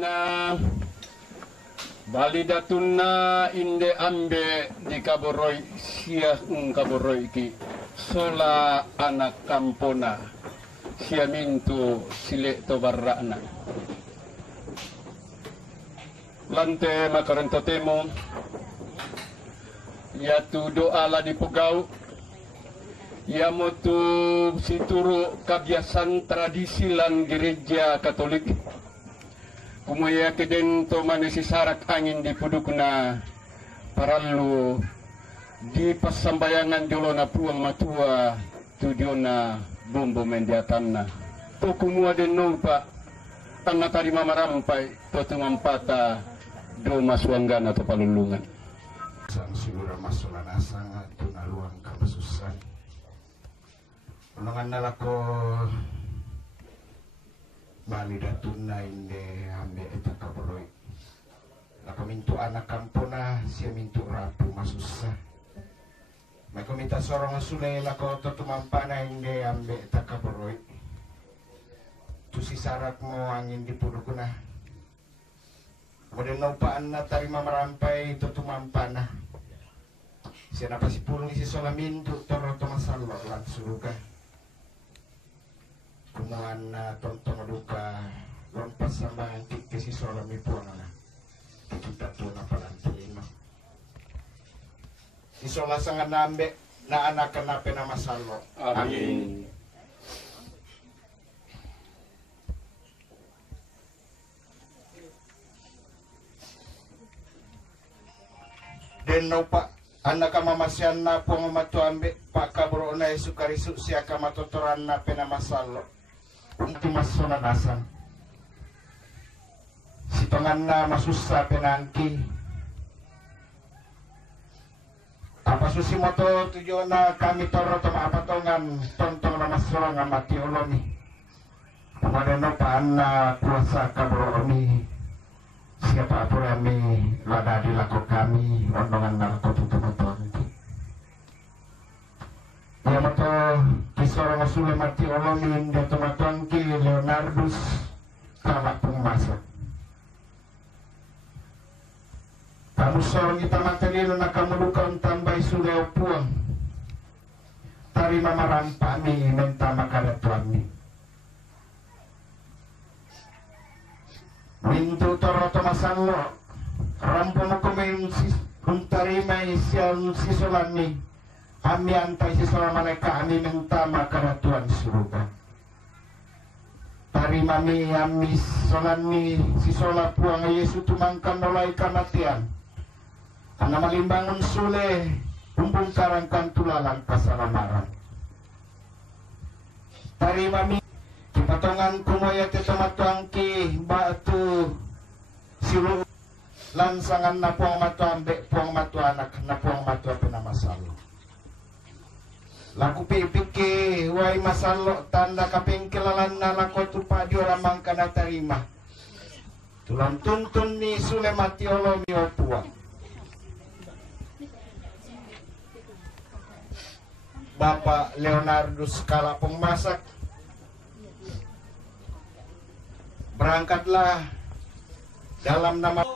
na balidatuna inde ambe di kaboroy siya kaboroy ki sola anak kampona siya mintu sile to barrana lante makarento temo ya tu doa la di pugau ya motu situru kebiasaan tradisi lan gereja Katolik kumaya keden to manesi sarak angin di pudukna paralu di pasambayangan jolona puang matua tudiona bombo mendiatanna to kumua den nompa tanna tadi mamarampai to tumampata do maswanggana to palulungan sang sigura masolana sanga tunaluang kamasusan unangan nalako bali datuna inde ambe eta kaboroy lako mintu anak kampona siya mintu rapu masusa may komita sorong sule lako totumampana inde ambe eta kaboroy tu si sarat mo angin di pudukuna kemudian naupaan na tarima marampay totumampana siya napasipulong isi solamintu toro tomasalo lang suruga kumuan na tontong luka lompas sama kisi solami puang na kita tu na palantino isola sangat nambe na anak kenape nama salo amin den no pak anak mamasyan na puang matu ambe pak kabro na sukarisu siya kamatotoran na penama salo untuk masona nasan si pangan na masusa penangki apa susi moto tujuan na kami toro toma apa tongan tontong na masora nga mati olomi kemudian no paan na kuasa kabroni siapa apa kami lada dilaku kami rondongan na kotutumoton ya moto kisoro ngasule mati olomin dia tomatuangki Leonardus kalak pengmasak kamu sorong kita material na kamu luka tambah sule puang tarima marampami menta makadatuami mintu toro tomasanlo rampono kumin untarima isian sisolani kami antai siswa mereka kami minta makanan Tuhan surga. Tarima mi ami solani sisola puang Yesus tumangkan mulai kematian. Karena malimbangun sule umpung karangkan tulalang pasalamaran. Tarima mi kipatongan kumoya tetomatuangki batu silu lansangan na puang matu ambek puang matu anak na puang matu apa nama salo. Laku pipiki wai masalo tanda kapingkilalan na lako tupadi oramang kana tarima tulang tuntun ni sule mati olomi opua Bapak Leonardus kala pemasak berangkatlah dalam nama